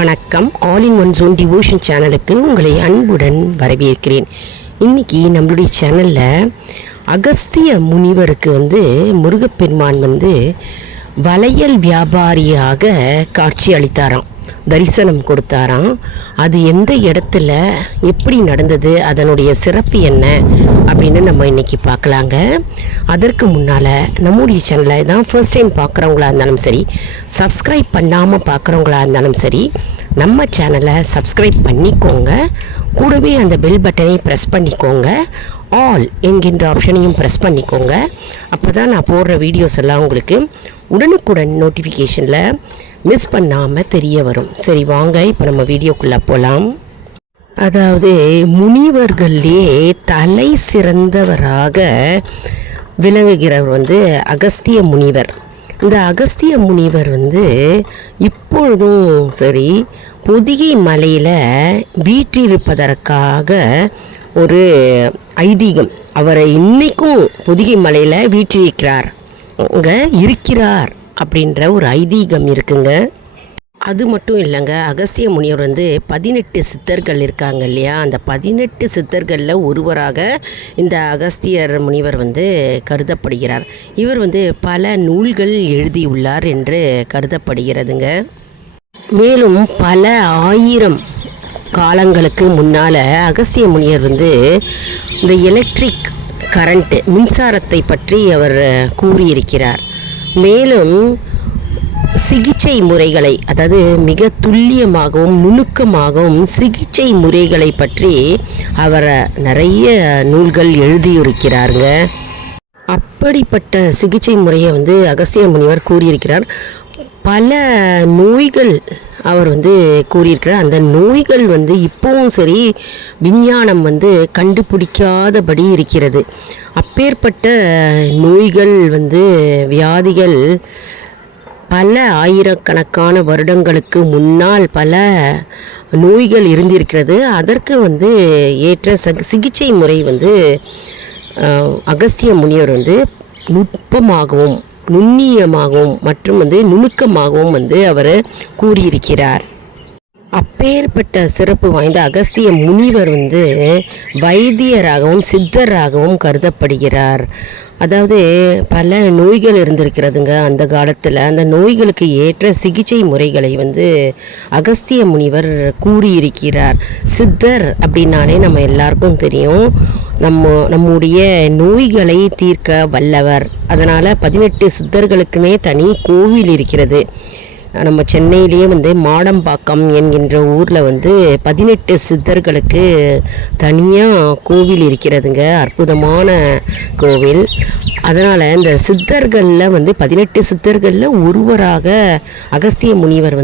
வணக்கம். All in one ஜோன் devotion சேனலுக்கு உங்களை அன்புடன் வரவேற்கிறேன். இன்றைக்கி நம்மளுடைய சேனலில் அகஸ்திய முனிவருக்கு முருகப்பெருமான் வளையல் வியாபாரியாக காட்சி அளித்தாராம், தரிசனம் கொடுத்தாராம். அது எந்த இடத்துல எப்படி நடந்தது, அதனுடைய சிறப்பு என்ன அப்படின்னு நம்ம இன்றைக்கி பார்க்கலாங்க. அதற்கு முன்னால் நம்முடைய சேனலை தான் ஃபர்ஸ்ட் டைம் பார்க்குறவங்களா இருந்தாலும் சரி, சப்ஸ்கிரைப் பண்ணாமல் பார்க்குறவங்களா இருந்தாலும் சரி, நம்ம சேனலை சப்ஸ்கிரைப் பண்ணிக்கோங்க. கூடவே அந்த பெல் பட்டனை ப்ரெஸ் பண்ணிக்கோங்க. ஆல் என்கின்ற ஆப்ஷனையும் ப்ரெஸ் பண்ணிக்கோங்க. அப்போ தான் நான் போடுற வீடியோஸ் எல்லாம் உங்களுக்கு உடனுக்குடன் நோட்டிஃபிகேஷனில் மிஸ் பண்ணாமல் தெரிய வரும். சரி வாங்க, இப்போ நம்ம வீடியோக்குள்ளே போகலாம். அதாவது முனிவர்களே தலை சிறந்தவராக விளங்குகிறவர் அகஸ்திய முனிவர். இந்த அகஸ்திய முனிவர் இப்பொழுதும் சரி பொதிகை மலையில் வீற்றிருப்பதற்காக ஒரு ஐதீகம். அவரை இன்னைக்கும் பொதிகை மலையில் வீற்றிருக்கிறார், அங்கே இருக்கிறார் அப்படின்ற ஒரு ஐதீகம் இருக்குங்க. அது மட்டும் இல்லைங்க, அகஸ்திய முனிவர் 18 சித்தர்கள் இருக்காங்க இல்லையா, அந்த 18 சித்தர்களில் ஒருவராக இந்த அகஸ்தியர் முனிவர் கருதப்படுகிறார். இவர் பல நூல்கள் எழுதியுள்ளார் என்று கருதப்படுகிறதுங்க. மேலும் பல ஆயிரம் காலங்களுக்கு முன்னால் அகஸ்திய முனிவர் இந்த எலக்ட்ரிக் கரண்ட் மின்சாரத்தை பற்றி அவர் கூறியிருக்கிறார். மேலும் சிகிச்சை முறைகளை, அதாவது மிக துல்லியமாகவும் நுணுக்கமாகவும் சிகிச்சை முறைகளை பற்றி அவர் நிறைய நூல்கள் எழுதியிருக்கிறாருங்க. அப்படிப்பட்ட சிகிச்சை முறையை அகஸ்திய முனிவர் கூறியிருக்கிறார். பல நோய்கள் அவர் கூறியிருக்கிறார். அந்த நோய்கள் இப்போவும் சரி விஞ்ஞானம் கண்டுபிடிக்காதபடி இருக்கிறது. அப்பேற்பட்ட நோய்கள் வியாதிகள் பல ஆயிரக்கணக்கான வருடங்களுக்கு முன்னால் பல நோய்கள் இருந்திருக்கிறது. அதற்கு ஏற்ற சிகிச்சை முறை அகஸ்திய முனிவர் நுட்பமாகவும் நுண்ணியமாகவும் மற்றும் நுணுக்கமாகவும் அவர் கூறியிருக்கிறார். அப்பேற்பட்ட சிறப்பு வாய்ந்த அகஸ்திய முனிவர் வைத்தியராகவும் சித்தராகவும் கருதப்படுகிறார். அதாவது பல நோய்கள் இருந்திருக்கிறதுங்க அந்த காலத்தில். அந்த நோய்களுக்கு ஏற்ற சிகிச்சை முறைகளை அகஸ்திய முனிவர் கூறியிருக்கிறார். சித்தர் அப்படின்னாலே நம்ம எல்லாருக்கும் தெரியும், நம்முடைய நோய்களை தீர்க்க வல்லவர். அதனால் 18 சித்தர்களுக்குன்னே தனி கோவில் இருக்கிறது. நம்ம சென்னையிலேயே மாடம்பாக்கம் என்கின்ற ஊரில் 18 சித்தர்களுக்கு தனியாக கோவில் இருக்கிறதுங்க, அற்புதமான கோவில். அதனால் இந்த சித்தர்களில் 18 சித்தர்களில் ஒருவராக அகஸ்திய முனிவர்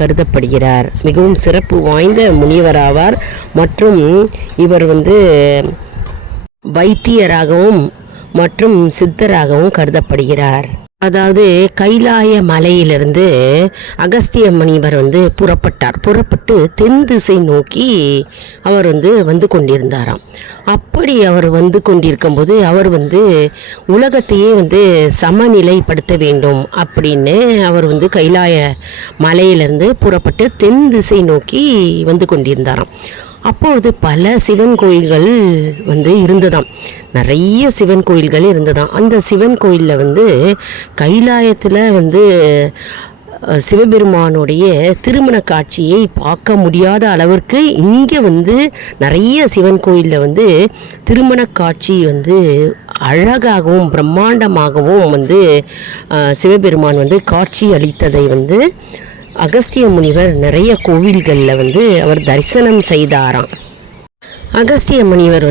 கருதப்படுகிறார். மிகவும் சிறப்பு வாய்ந்த முனிவராவார். மற்றும் இவர் வைத்தியராகவும் மற்றும் சித்தராகவும் கருதப்படுகிறார். அதாவது கைலாய மலையிலிருந்து அகஸ்திய முனிவர் புறப்பட்டு தென் திசை நோக்கி அவர் வந்து கொண்டிருந்தாராம். அப்படி அவர் கொண்டிருக்கும்போது அவர் உலகத்தையே சமநிலைப்படுத்த வேண்டும் அப்படின்னு அவர் கைலாய மலையிலிருந்து புறப்பட்டு தென் திசை நோக்கி கொண்டிருந்தாராம். அப்பொழுது பல சிவன் கோயில்கள் இருந்ததாம், நிறைய சிவன் கோயில்கள் இருந்ததாம். அந்த சிவன் கோயிலில் கைலாயத்தில் சிவபெருமானுடைய திருமண காட்சியை பார்க்க முடியாத அளவிற்கு இங்கே நிறைய சிவன் கோயிலில் திருமண காட்சி அழகாகவும் பிரம்மாண்டமாகவும் சிவபெருமான் காட்சி அளித்ததை அகஸ்திய முனிவர் நிறைய கோவில்களில் அவர் தரிசனம் செய்தாராம். அகஸ்திய முனிவர்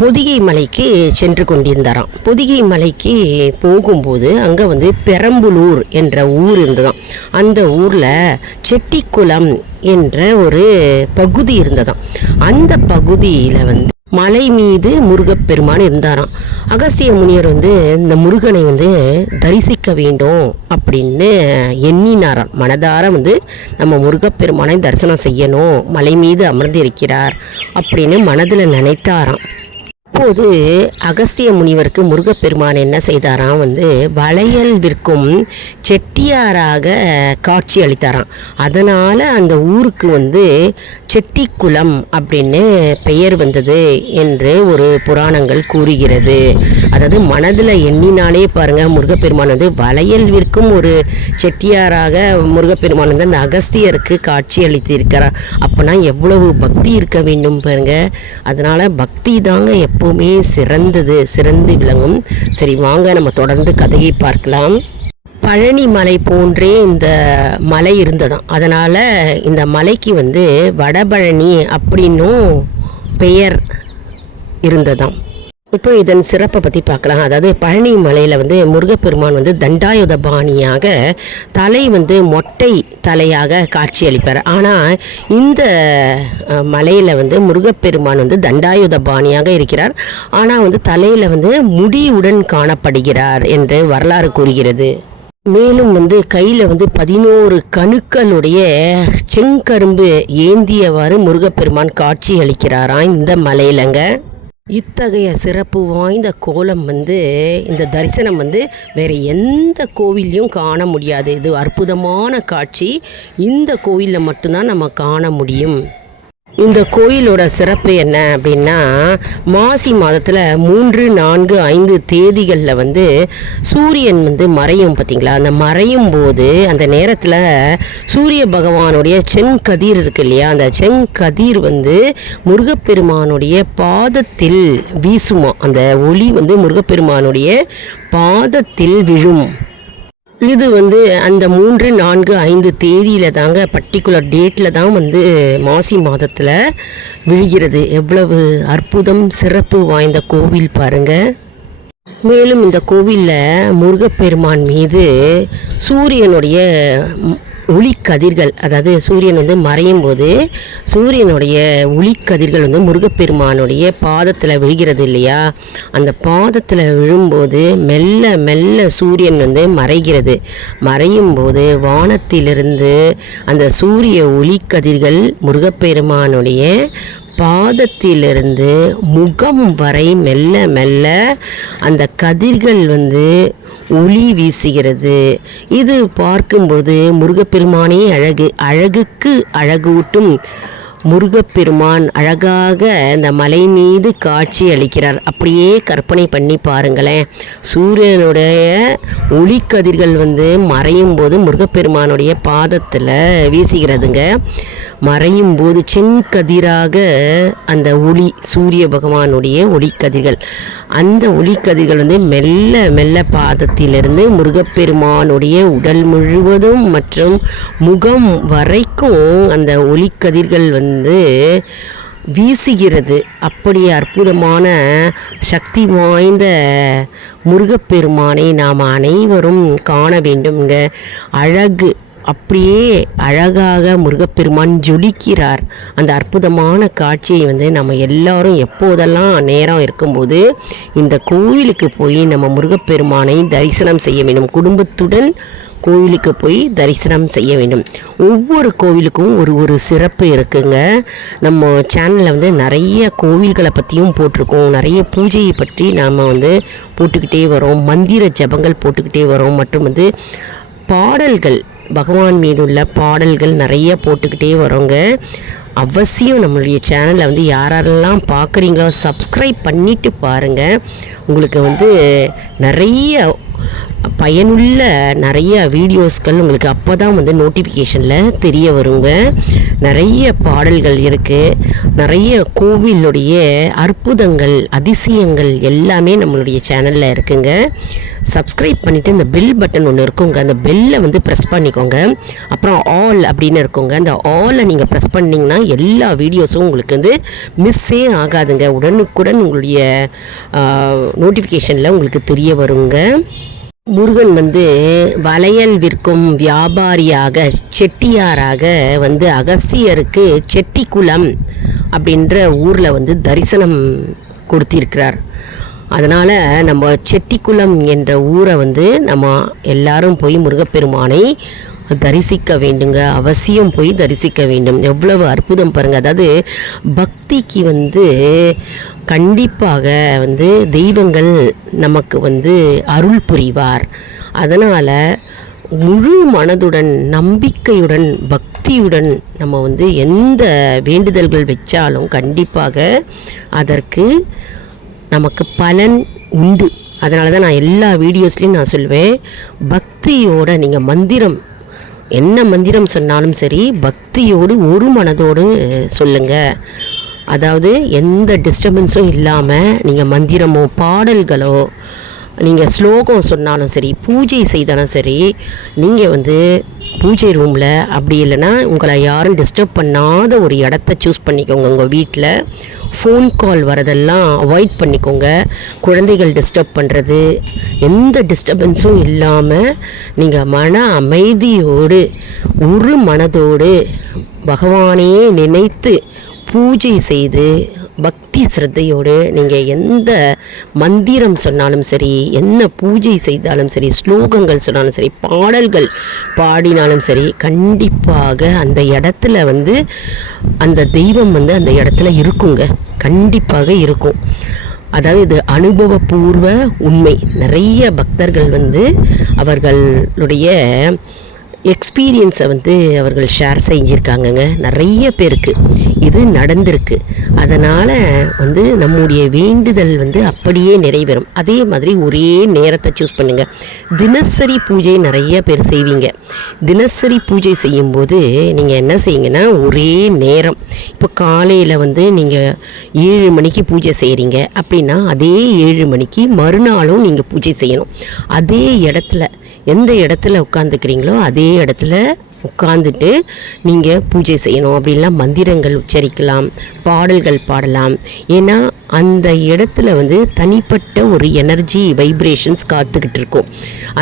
பொதிகை மலைக்கு சென்று கொண்டிருந்தாராம். பொதிகை மலைக்கு போகும்போது அங்கே பெரம்பலூர் என்ற ஊர் இருந்ததாம். அந்த ஊரில் செட்டிக்குளம் என்ற ஒரு பகுதி இருந்ததாம். அந்த பகுதியில் மலை மீது முருகப்பெருமான் இருந்தாராம். அகஸ்திய முனிவர் இந்த முருகனை தரிசிக்க வேண்டும் அப்படின்னு எண்ணினாராம். மனதார நம்ம முருகப்பெருமானை தரிசனம் செய்யணும், மலை மீது அமர்ந்து இருக்கிறார் அப்படின்னு மனதில் நினைத்தாராம். அப்போது அகஸ்திய முனிவருக்கு முருகப்பெருமான் என்ன செய்தாராம், வளையல் விற்கும் செட்டியாராக காட்சி அளித்தாராம். அதனால் அந்த ஊருக்கு செட்டிக்குளம் அப்படின்னு பெயர் வந்தது என்று ஒரு புராணங்கள் கூறுகிறது. அதாவது மனதில் எண்ணினாலே பாருங்கள், முருகப்பெருமான் வளையல் விற்கும் ஒரு செட்டியாராக முருகப்பெருமான் அந்த அகஸ்தியருக்கு காட்சி அளித்து இருக்கிறார். அப்போனா எவ்வளவு பக்தி இருக்க வேண்டும் பாருங்க. அதனால் பக்தி தாங்க எப்போவுமே சிறந்து விளங்கும். சரி, வாங்க நம்ம தொடர்ந்து கதையை பார்க்கலாம். பழனி மலை போன்றே இந்த மலை இருந்ததாம். அதனால் இந்த மலைக்கு வடபழனி அப்படின்னும் பெயர் இருந்ததாம். இப்போ இதன் சிறப்பை பற்றி பார்க்கலாம். அதாவது பழனி மலையில் முருகப்பெருமான் தண்டாயுத பாணியாக தலை மொட்டை தலையாக காட்சி அளிப்பார். ஆனால் இந்த மலையில் முருகப்பெருமான் தண்டாயுத பாணியாக இருக்கிறார். ஆனால் தலையில் முடியுடன் காணப்படுகிறார் என்று வரலாறு கூறுகிறது. மேலும் கையில் 11 கணுக்களுடைய செங்கரும்பு ஏந்தியவாறு முருகப்பெருமான் காட்சி அளிக்கிறாராம் இந்த மலையிலங்க. இத்தகைய சிறப்பு வாய்ந்த கோலம் இந்த தரிசனம் வேறு எந்த கோவிலையும் காண முடியாது. இது அற்புதமான காட்சி. இந்த கோவிலில் மட்டும்தான் நம்ம காண முடியும். இந்த கோயிலோட சிறப்பு என்ன அப்படின்னா, மாசி மாதத்தில் 3, 4, 5 தேதிகளில் சூரியன் மறையும் பார்த்திங்களா. அந்த மறையும் போது அந்த நேரத்தில் சூரிய பகவானுடைய செங்கதிர் இருக்கு இல்லையா, அந்த செங்கதிர் முருகப்பெருமானுடைய பாதத்தில் வீசுமா. அந்த ஒளி முருகப்பெருமானுடைய பாதத்தில் விழும். இது அந்த 3, 4, 5 தேதியில் தாங்க, பர்டிகுலர் டேட்டில் தான் மாசி மாதத்தில் விழுகிறது. எவ்வளவு அற்புதம் சிறப்பு வாய்ந்த கோவில் பாருங்கள். மேலும் இந்த கோவிலில் முருகப்பெருமான் மீது சூரியனுடைய ஒளிக்கதிர்கள், அதாவது சூரியன் மறையும் போது சூரியனுடைய ஒளிக்கதிர்கள் முருகப்பெருமானுடைய பாதத்தில் விழுகிறது இல்லையா. அந்த பாதத்தில் விழும்போது மெல்ல மெல்ல சூரியன் மறைகிறது. மறையும் போது வானத்திலிருந்து அந்த சூரிய ஒளிக்கதிர்கள் முருகப்பெருமானுடைய பாதத்திலிருந்து முகம் வரை மெல்ல மெல்ல அந்த கதிர்கள் ஒளி வீசுகிறது. இது பார்க்கும்போது முருகப்பெருமானே அழகுக்கு அழகூட்டும் முருகப்பெருமான் அழகாக இந்த மலை மீது காட்சி அளிக்கிறார். அப்படியே கற்பனை பண்ணி பாருங்களேன். சூரியனுடைய ஒளிக்கதிர்கள் மறையும் போது முருகப்பெருமானுடைய பாதத்தில் வீசுகிறதுங்க. மறையும் போது செங்கதிராக அந்த ஒளி, சூரிய பகவானுடைய ஒளிக்கதிர்கள், அந்த ஒளிக்கதிர்கள் மெல்ல மெல்ல பாதத்திலிருந்து முருகப்பெருமானுடைய உடல் முழுவதும் மற்றும் முகம் வரைக்கும் அந்த ஒளிக்கதிர்கள் வீசுகிறது. அப்படி அற்புதமான சக்தி வாய்ந்த முருகப்பெருமானை நாம் அனைவரும் காண வேண்டும்ங்க. அழகு, அப்படியே அழகாக முருகப்பெருமான் ஜொலிக்கிறார். அந்த அற்புதமான காட்சியை நம்ம எல்லாரும் எப்போதெல்லாம் நேரம் இருக்கும்போது இந்த கோவிலுக்கு போய் நம்ம முருகப்பெருமானை தரிசனம் செய்ய வேண்டும். குடும்பத்துடன் கோவிலுக்கு போய் தரிசனம் செய்ய வேண்டும். ஒவ்வொரு கோவிலுக்கும் ஒரு சிறப்பு இருக்குங்க. நம்ம சேனலில் நிறைய கோவில்களை பற்றியும் போட்டிருக்கோம். நிறைய பூஜையை பற்றி நாம் போட்டுக்கிட்டே வரோம். மந்திர ஜபங்கள் போட்டுக்கிட்டே வரோம். மற்றும் பாடல்கள், பகவான் மீது உள்ள பாடல்கள் நிறைய போட்டுக்கிட்டே வரோங்க. அவசியம் நம்மளுடைய சேனலை யாரெல்லாம் பார்க்குறீங்களோ சப்ஸ்கிரைப் பண்ணிவிட்டு பாருங்கள். உங்களுக்கு நிறைய பயனுள்ள நிறைய வீடியோஸ்கள் உங்களுக்கு அப்போ தான் நோட்டிஃபிகேஷனில் தெரிய வருங்க. நிறைய பாடல்கள் இருக்குது. நிறைய கோவிலுடைய அற்புதங்கள், அதிசயங்கள் எல்லாமே நம்மளுடைய சேனலில் இருக்குங்க. சப்ஸ்கிரைப் பண்ணிவிட்டு இந்த பெல் பட்டன் ஒன்று இருக்குங்க, அந்த பெல்லை ப்ரெஸ் பண்ணிக்கோங்க. அப்புறம் ஆல் அப்படின்னு இருக்குங்க, அந்த ஆலை நீங்கள் ப்ரெஸ் பண்ணிங்கன்னா எல்லா வீடியோஸும் உங்களுக்கு மிஸ்ஸே ஆகாதுங்க. உடனுக்குடன் உங்களுடைய நோட்டிஃபிகேஷனில் உங்களுக்கு தெரிய வருங்க. முருகன் வளையல் விற்கும் வியாபாரியாக, செட்டியாராக அகஸ்தியருக்கு செட்டிக்குளம் அப்படின்ற ஊரில் தரிசனம் கொடுத்திருக்கிறார். அதனால் நம்ம செட்டிக்குளம் என்ற ஊரை நம்ம எல்லாரும் போய் முருகப்பெருமானை தரிசிக்க வேண்டுங்க. அவசியம் போய் தரிசிக்க வேண்டும். எவ்வளவு அற்புதம் பாருங்கள். அதாவது பக்திக்கு கண்டிப்பாக வந்து தெய்வங்கள் நமக்கு வந்து அருள் புரிவார். அதனால் முழு மனதுடன் நம்பிக்கையுடன் பக்தியுடன் நம்ம வந்து எந்த வேண்டுதல்கள் வச்சாலும் கண்டிப்பாக அதற்கு நமக்கு பலன் உண்டு. அதனால தான் நான் எல்லா வீடியோஸ்லேயும் நான் சொல்வேன், பக்தியோடு நீங்கள் மந்திரம் என்ன மந்திரம் சொன்னாலும் சரி பக்தியோடு ஒரு மனதோடு சொல்லுங்கள். அதாவது எந்த டிஸ்டர்பன்ஸும் இல்லாமல் நீங்கள் மந்திரமோ பாடல்களோ நீங்கள் ஸ்லோகம் சொன்னாலும் சரி பூஜை செய்தாலும் சரி நீங்கள் வந்து பூஜை ரூமில் அப்படி இல்லைன்னா உங்களை யாரும் டிஸ்டர்ப் பண்ணாத ஒரு இடத்த சூஸ் பண்ணிக்கோங்க. உங்கள் வீட்டில் ஃபோன் கால் வரதெல்லாம் அவாய்ட் பண்ணிக்கோங்க. குழந்தைகள் டிஸ்டர்ப் பண்ணுறது எந்த டிஸ்டர்பன்ஸும் இல்லாமல் நீங்கள் மன அமைதியோடு ஒரு மனதோடு பகவானையே நினைத்து பூஜை செய்து பக்தி சிரத்தையோடு நீங்கள் எந்த மந்திரம் சொன்னாலும் சரி என்ன பூஜை செய்தாலும் சரி ஸ்லோகங்கள் சொன்னாலும் சரி பாடல்கள் பாடினாலும் சரி கண்டிப்பாக அந்த இடத்துல வந்து அந்த தெய்வம் வந்து அந்த இடத்துல இருக்குங்க, கண்டிப்பாக இருக்கும். அதாவது இது அனுபவபூர்வ உண்மை. நிறைய பக்தர்கள் வந்து அவர்களுடைய எக்ஸ்பீரியன்ஸை வந்து அவர்கள் ஷேர் செஞ்சுருக்காங்கங்க. நிறைய பேருக்கு இது நடந்திருக்கு. அதனால் வந்து நம்முடைய வேண்டுதல் வந்து அப்படியே நிறைவேறும். அதே மாதிரி ஒரே நேரத்தை சூஸ் பண்ணுங்கள். தினசரி பூஜை நிறைய பேர் செய்வீங்க. தினசரி பூஜை செய்யும்போது நீங்கள் என்ன செய்யுங்கன்னா ஒரே நேரம், இப்போ காலையில் வந்து நீங்கள் 7 மணிக்கு பூஜை செய்கிறீங்க அப்படின்னா அதே 7 மணிக்கு மறுநாளும் நீங்கள் பூஜை செய்யணும். அதே இடத்துல எந்த இடத்துல உட்காந்துக்கிறீங்களோ அதே இடத்துல உட்காந்துட்டு நீங்கள் பூஜை செய்யணும். அப்படிலாம் மந்திரங்கள் உச்சரிக்கலாம், பாடல்கள் பாடலாம். ஏன்னா அந்த இடத்துல வந்து தனிப்பட்ட ஒரு எனர்ஜி வைப்ரேஷன்ஸ் காத்துக்கிட்டு இருக்கும்.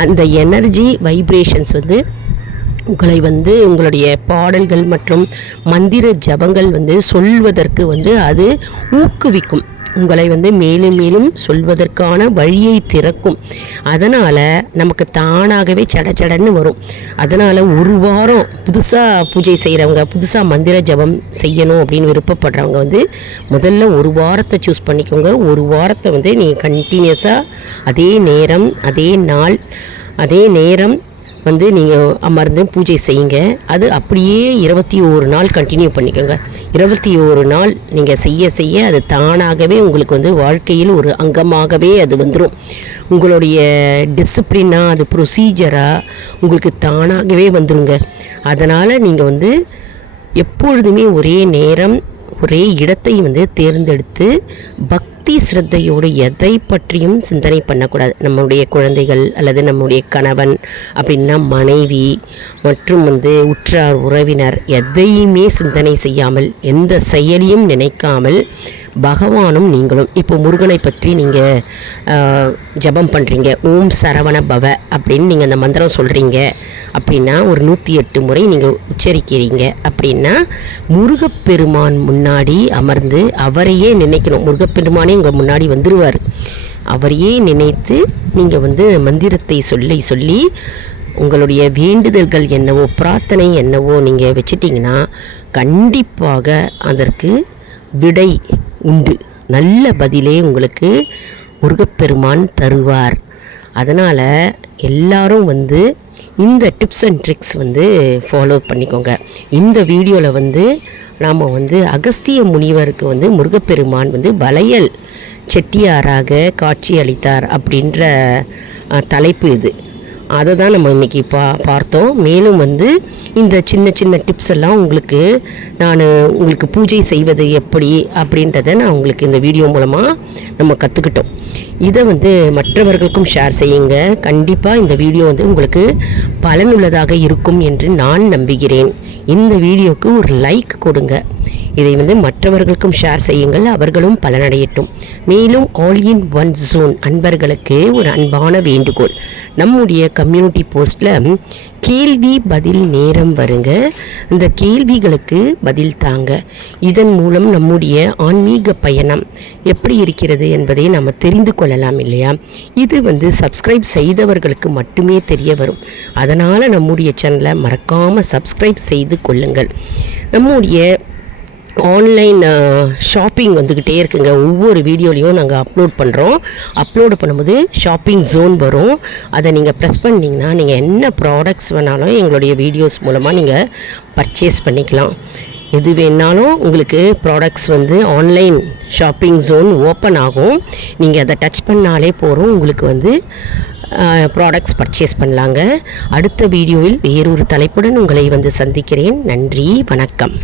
அந்த எனர்ஜி வைப்ரேஷன்ஸ் வந்து உங்களை வந்து உங்களுடைய பாடல்கள் மற்றும் மந்திர ஜபங்கள் வந்து சொல்வதற்கு வந்து அது ஊக்குவிக்கும். உங்களை வந்து மேலும் மேலும் சொல்வதற்கான வழியை திறக்கும். அதனால் நமக்கு தானாகவே சடச்சடன்னு வரும். அதனால் ஒரு வாரம் புதுசாக பூஜை செய்கிறவங்க புதுசாக மந்திர ஜபம் செய்யணும் அப்படின்னு விருப்பப்படுறவங்க வந்து முதல்ல ஒரு வாரத்தை சூஸ் பண்ணிக்கோங்க. ஒரு வாரத்தை வந்து நீங்கள் கண்டினியூஸாக அதே நேரம் அதே நாள் அதே நேரம் வந்து நீங்கள் அமர்ந்து பூஜை செய்யுங்க. அது அப்படியே 21 நாள் கண்டினியூ பண்ணிக்கோங்க. 21 நாள் நீங்கள் செய்ய செய்ய அது தானாகவே உங்களுக்கு வந்து வாழ்க்கையில் ஒரு அங்கமாகவே அது வந்துடும். உங்களுடைய டிசிப்ளினாக அது ப்ரொசீஜராக உங்களுக்கு தானாகவே வந்துடுங்க. அதனால் நீங்கள் வந்து எப்பொழுதுமே ஒரே நேரம் ஒரே இடத்தை வந்து தேர்ந்தெடுத்து பக்தி சிரத்தையோடு எதை பற்றியும் சிந்தனை பண்ணக்கூடாது. நம்முடைய குழந்தைகள் அல்லது நம்முடைய கணவன் அப்படின்னா மனைவி மற்றும் வந்து உற்றார் உறவினர் எதையுமே சிந்தனை செய்யாமல் எந்த செயலியும் நினைக்காமல் பகவானும் நீங்களும் இப்போ முருகனை பற்றி நீங்கள் ஜபம் பண்ணுறீங்க, ஓம் சரவண பவ அப்படின்னு நீங்கள் அந்த மந்திரம் சொல்கிறீங்க அப்படின்னா ஒரு 108 முறை நீங்கள் உச்சரிக்கிறீங்க அப்படின்னா முருகப்பெருமான் முன்னாடி அமர்ந்து அவரையே நினைக்கணும். முருகப்பெருமானே உங்கள் முன்னாடி வந்துடுவார். அவரையே நினைத்து நீங்கள் வந்து மந்திரத்தை சொல்லி உங்களுடைய வேண்டுதல்கள் என்னவோ பிரார்த்தனை என்னவோ நீங்கள் வச்சிட்டிங்கன்னா கண்டிப்பாக அதற்கு விடை உண்டு. நல்ல பதிலே உங்களுக்கு முருகப்பெருமான் தருவார். அதனால் எல்லாரும் வந்து இந்த டிப்ஸ் அண்ட் ட்ரிக்ஸ் வந்து ஃபாலோ பண்ணிக்கோங்க. இந்த வீடியோவில் வந்து நாம் வந்து அகஸ்திய முனிவருக்கு வந்து முருகப்பெருமான் வந்து வளையல் செட்டியாராக காட்சி அளித்தார் அப்படின்ற தலைப்பு இது. அதை தான் நம்ம இன்றைக்கி பார்த்தோம். மேலும் வந்து இந்த சின்ன சின்ன டிப்ஸ் எல்லாம் உங்களுக்கு பூஜை செய்வது எப்படி அப்படின்றத நான் உங்களுக்கு இந்த வீடியோ மூலமாக நம்ம கற்றுக்கிட்டோம். இதை வந்து மற்றவர்களுக்கும் ஷேர் செய்யுங்க. கண்டிப்பாக இந்த வீடியோ வந்து உங்களுக்கு பலனுள்ளதாக இருக்கும் என்று நான் நம்புகிறேன். இந்த வீடியோவுக்கு ஒரு லைக் கொடுங்க. இதை வந்து மற்றவர்களுக்கும் ஷேர் செய்யுங்கள், அவர்களும் பலனடையட்டும். மேலும் ஆல் இன் ஒன் ஜோன் அன்பர்களுக்கு ஒரு அன்பான வேண்டுகோள். நம்முடைய கம்யூனிட்டி போஸ்ட்டில் கேள்வி பதில் நேரம் வருங்க. இந்த கேள்விகளுக்கு பதில் தாங்க. இதன் மூலம் நம்முடைய ஆன்மீக பயணம் எப்படி இருக்கிறது என்பதை நாம் தெரிந்து கொள்ளலாம் இல்லையா? இது வந்து சப்ஸ்கிரைப் செய்தவர்களுக்கு மட்டுமே தெரிய வரும். அதனால் நம்முடைய சேனலை மறக்காமல் சப்ஸ்கிரைப் செய்து கொள்ளுங்கள். நம்முடைய ஆன்லைன் ஷாப்பிங் வந்துக்கிட்டே இருக்குங்க. ஒவ்வொரு வீடியோலையும் நாங்கள் அப்லோட் பண்ணுறோம். அப்லோடு பண்ணும்போது ஷாப்பிங் ஜோன் வரும். அதை நீங்கள் ப்ரெஸ் பண்ணிங்கன்னா நீங்கள் என்ன ப்ராடக்ட்ஸ் வேணாலும் எங்களுடைய வீடியோஸ் மூலமாக நீங்கள் பர்ச்சேஸ் பண்ணிக்கலாம். எது வேணாலும் உங்களுக்கு ப்ராடக்ட்ஸ் வந்து ஆன்லைன் ஷாப்பிங் ஜோன் ஓப்பன் ஆகும். நீங்கள் அதை டச் பண்ணாலே போகிறோம், உங்களுக்கு வந்து ப்ராடக்ட்ஸ் பர்ச்சேஸ் பண்ணலாங்க. அடுத்த வீடியோவில் வேறொரு தலைப்புடன் உங்களை வந்து சந்திக்கிறேன். நன்றி, வணக்கம்.